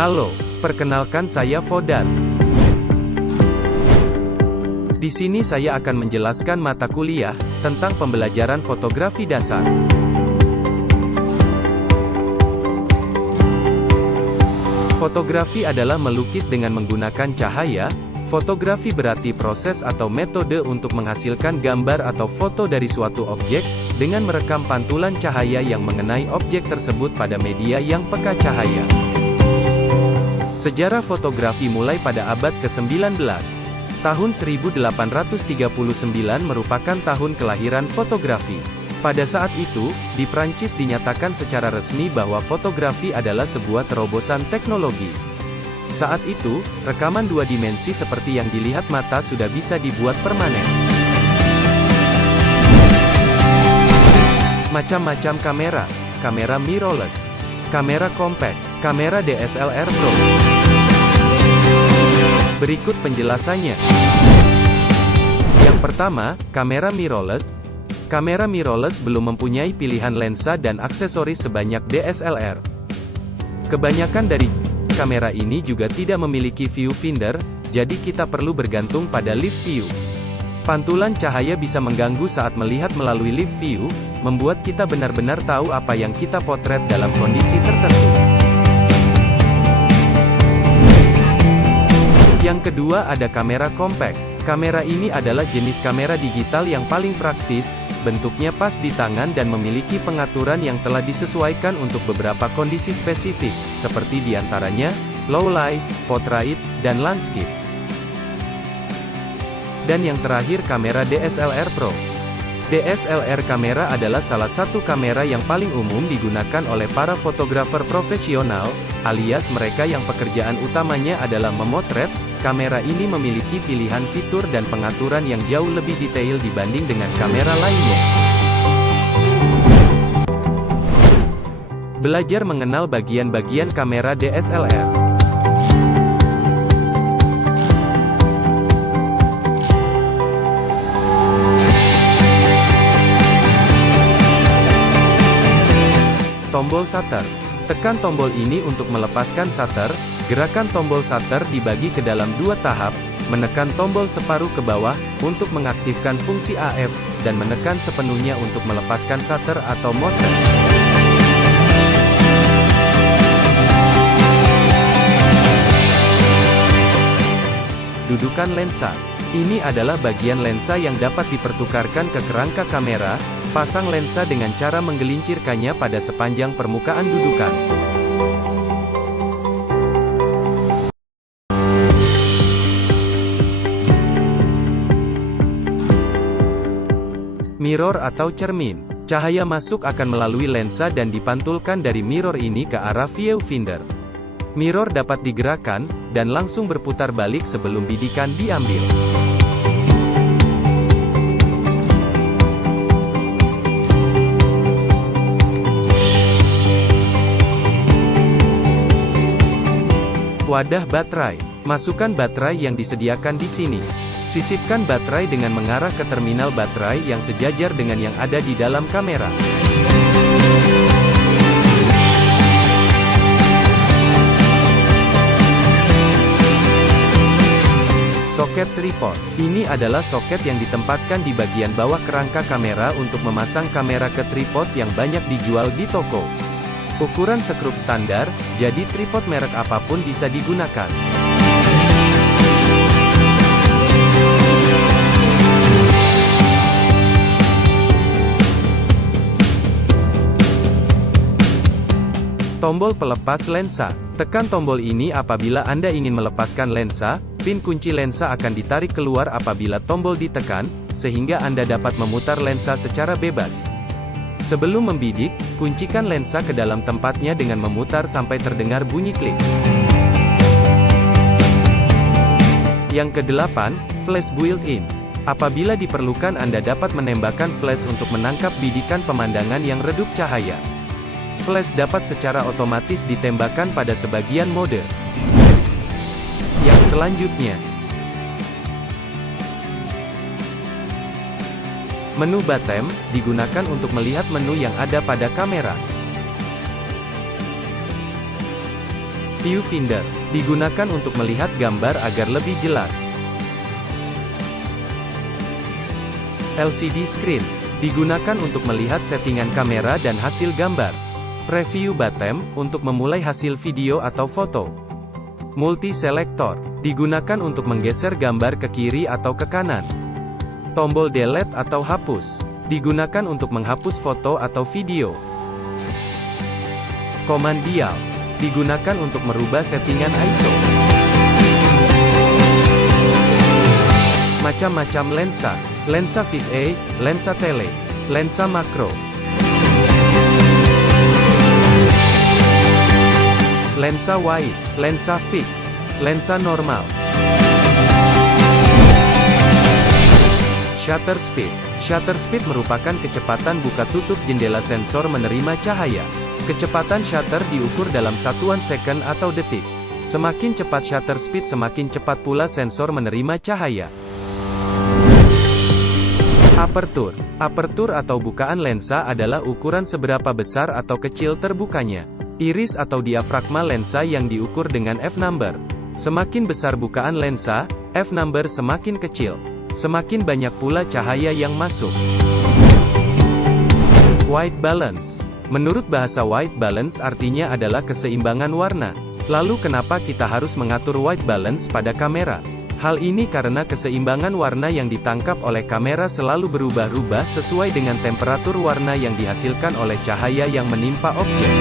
Halo, perkenalkan saya Fodar. Di sini saya akan menjelaskan mata kuliah tentang pembelajaran fotografi dasar. Fotografi adalah melukis dengan menggunakan cahaya. Fotografi berarti proses atau metode untuk menghasilkan gambar atau foto dari suatu objek, dengan merekam pantulan cahaya yang mengenai objek tersebut pada media yang peka cahaya. Sejarah fotografi mulai pada abad ke-19. Tahun 1839 merupakan tahun kelahiran fotografi. Pada saat itu, di Prancis dinyatakan secara resmi bahwa fotografi adalah sebuah terobosan teknologi. Saat itu, rekaman dua dimensi seperti yang dilihat mata sudah bisa dibuat permanen. Macam-macam kamera: kamera mirrorless, kamera compact, kamera DSLR Pro. Berikut penjelasannya. Yang pertama, kamera mirrorless. Kamera mirrorless belum mempunyai pilihan lensa dan aksesoris sebanyak DSLR. Kebanyakan dari kamera ini juga tidak memiliki viewfinder, jadi kita perlu bergantung pada live view. Pantulan cahaya bisa mengganggu saat melihat melalui live view, membuat kita benar-benar tahu apa yang kita potret dalam kondisi tertentu. Yang kedua ada kamera compact. Kamera ini adalah jenis kamera digital yang paling praktis, bentuknya pas di tangan dan memiliki pengaturan yang telah disesuaikan untuk beberapa kondisi spesifik, seperti diantaranya, low light, portrait, dan landscape. Dan yang terakhir kamera DSLR Pro. DSLR kamera adalah salah satu kamera yang paling umum digunakan oleh para fotografer profesional, alias mereka yang pekerjaan utamanya adalah memotret. Kamera ini memiliki pilihan fitur dan pengaturan yang jauh lebih detail dibanding dengan kamera lainnya. Belajar mengenal bagian-bagian kamera DSLR. Tombol shutter. Tekan tombol ini untuk melepaskan shutter. Gerakan tombol shutter dibagi ke dalam dua tahap, menekan tombol separuh ke bawah, untuk mengaktifkan fungsi AF, dan menekan sepenuhnya untuk melepaskan shutter atau motret. Dudukan lensa. Ini adalah bagian lensa yang dapat dipertukarkan ke kerangka kamera. Pasang lensa dengan cara menggelincirkannya pada sepanjang permukaan dudukan. Mirror atau cermin. Cahaya masuk akan melalui lensa dan dipantulkan dari mirror ini ke arah viewfinder. Mirror dapat digerakkan, dan langsung berputar balik sebelum bidikan diambil. Wadah baterai. Masukkan baterai yang disediakan di sini. Sisipkan baterai dengan mengarah ke terminal baterai yang sejajar dengan yang ada di dalam kamera. Soket tripod. Ini adalah soket yang ditempatkan di bagian bawah kerangka kamera untuk memasang kamera ke tripod yang banyak dijual di toko. Ukuran sekrup standar, jadi tripod merek apapun bisa digunakan. Tombol pelepas lensa. Tekan tombol ini apabila Anda ingin melepaskan lensa. Pin kunci lensa akan ditarik keluar apabila tombol ditekan, sehingga Anda dapat memutar lensa secara bebas. Sebelum membidik, kuncikan lensa ke dalam tempatnya dengan memutar sampai terdengar bunyi klik. Yang kedelapan, flash built-in. Apabila diperlukan Anda dapat menembakkan flash untuk menangkap bidikan pemandangan yang redup cahaya. Flash dapat secara otomatis ditembakkan pada sebagian mode. Yang selanjutnya, menu bottom, digunakan untuk melihat menu yang ada pada kamera. Viewfinder digunakan untuk melihat gambar agar lebih jelas. LCD screen digunakan untuk melihat settingan kamera dan hasil gambar. Preview button untuk memulai hasil video atau foto. Multi selector digunakan untuk menggeser gambar ke kiri atau ke kanan. Tombol delete atau hapus digunakan untuk menghapus foto atau video. Command dial digunakan untuk merubah settingan ISO. Macam-macam lensa. Lensa fisheye, lensa tele, lensa makro, lensa wide, lensa fix, lensa normal. Shutter speed. Shutter speed merupakan kecepatan buka tutup jendela sensor menerima cahaya. Kecepatan shutter diukur dalam satuan second atau detik. Semakin cepat shutter speed semakin cepat pula sensor menerima cahaya. Aperture. Aperture atau bukaan lensa adalah ukuran seberapa besar atau kecil terbukanya iris atau diafragma lensa yang diukur dengan f-number. Semakin besar bukaan lensa, f-number semakin kecil. Semakin banyak pula cahaya yang masuk. White balance. Menurut bahasa white balance artinya adalah keseimbangan warna. Lalu kenapa kita harus mengatur white balance pada kamera? Hal ini karena keseimbangan warna yang ditangkap oleh kamera selalu berubah-ubah sesuai dengan temperatur warna yang dihasilkan oleh cahaya yang menimpa objek.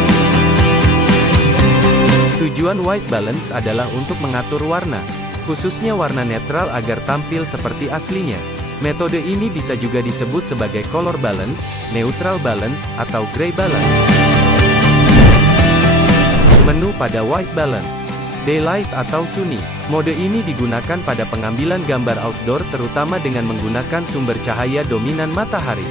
Tujuan white balance adalah untuk mengatur warna, khususnya warna netral agar tampil seperti aslinya. Metode ini bisa juga disebut sebagai color balance, neutral balance, atau gray balance. Menu pada white balance. Daylight atau sunny. Mode ini digunakan pada pengambilan gambar outdoor terutama dengan menggunakan sumber cahaya dominan matahari.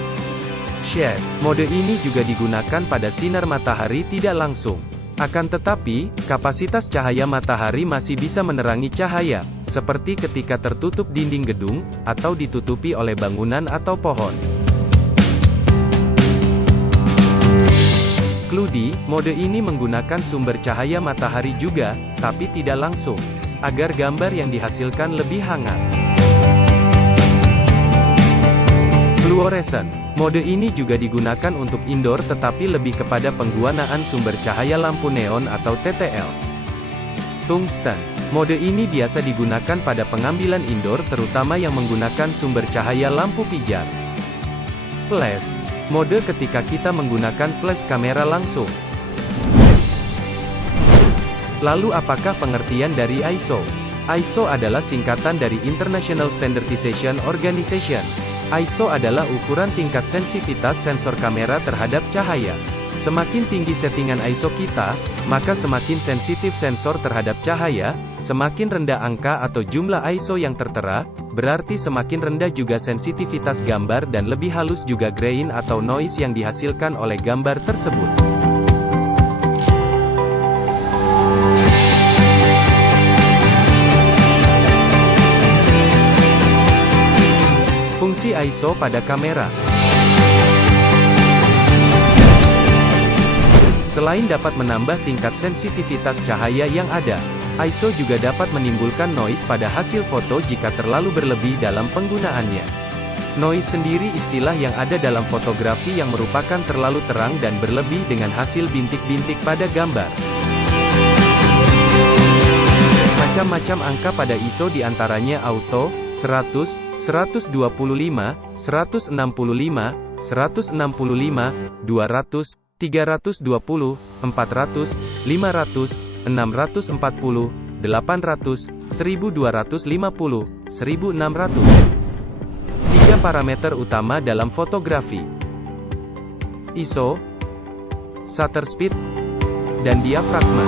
Shade. Mode ini juga digunakan pada sinar matahari tidak langsung. Akan tetapi, kapasitas cahaya matahari masih bisa menerangi cahaya, seperti ketika tertutup dinding gedung, atau ditutupi oleh bangunan atau pohon. Cloudy, mode ini menggunakan sumber cahaya matahari juga, tapi tidak langsung, agar gambar yang dihasilkan lebih hangat. Fluorescent, mode ini juga digunakan untuk indoor tetapi lebih kepada penggunaan sumber cahaya lampu neon atau TTL. Tungsten, mode ini biasa digunakan pada pengambilan indoor terutama yang menggunakan sumber cahaya lampu pijar. Flash, mode ketika kita menggunakan flash kamera langsung. Lalu apakah pengertian dari ISO? ISO adalah singkatan dari International Standardization Organization. ISO adalah ukuran tingkat sensitivitas sensor kamera terhadap cahaya. Semakin tinggi settingan ISO kita, maka semakin sensitif sensor terhadap cahaya. Semakin rendah angka atau jumlah ISO yang tertera, berarti semakin rendah juga sensitivitas gambar dan lebih halus juga grain atau noise yang dihasilkan oleh gambar tersebut. Fungsi ISO pada kamera. Selain dapat menambah tingkat sensitivitas cahaya yang ada, ISO juga dapat menimbulkan noise pada hasil foto jika terlalu berlebih dalam penggunaannya. Noise sendiri istilah yang ada dalam fotografi yang merupakan terlalu terang dan berlebih dengan hasil bintik-bintik pada gambar. Macam-macam angka pada ISO diantaranya auto, 100, 125, 165, 165, 200, 320, 400, 500, 640, 800, 1250, 1600. 3 parameter utama dalam fotografi: ISO, shutter speed, dan diafragma.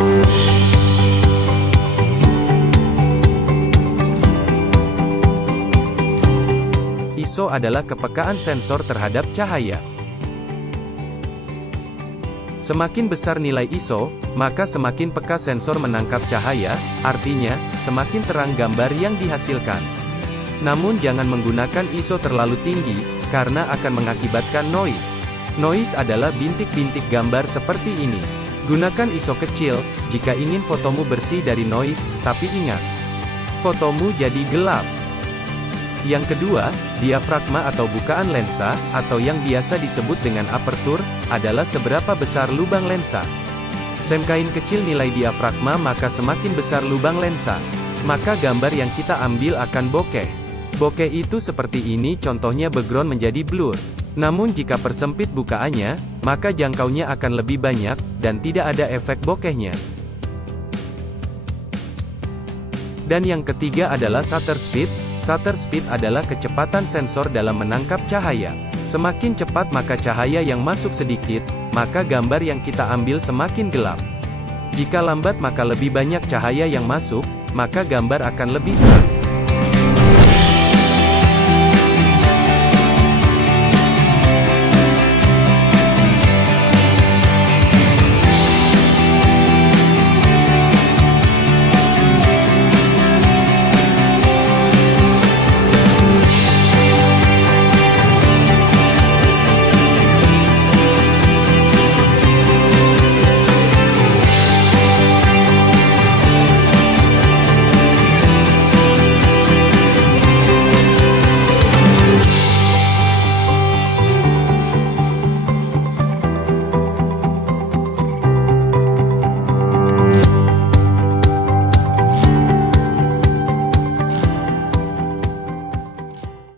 ISO adalah kepekaan sensor terhadap cahaya. Semakin besar nilai ISO, maka semakin peka sensor menangkap cahaya, artinya, semakin terang gambar yang dihasilkan. Namun jangan menggunakan ISO terlalu tinggi, karena akan mengakibatkan noise. Noise adalah bintik-bintik gambar seperti ini. Gunakan ISO kecil, jika ingin fotomu bersih dari noise, tapi ingat, fotomu jadi gelap. Yang kedua, diafragma atau bukaan lensa, atau yang biasa disebut dengan aperture, adalah seberapa besar lubang lensa. Semakin kecil nilai diafragma maka semakin besar lubang lensa. Maka gambar yang kita ambil akan bokeh. Bokeh itu seperti ini, contohnya background menjadi blur. Namun jika persempit bukaannya, maka jangkaunya akan lebih banyak, dan tidak ada efek bokehnya. Dan yang ketiga adalah shutter speed. Shutter speed adalah kecepatan sensor dalam menangkap cahaya. Semakin cepat maka cahaya yang masuk sedikit, maka gambar yang kita ambil semakin gelap. Jika lambat maka lebih banyak cahaya yang masuk, maka gambar akan lebih terang.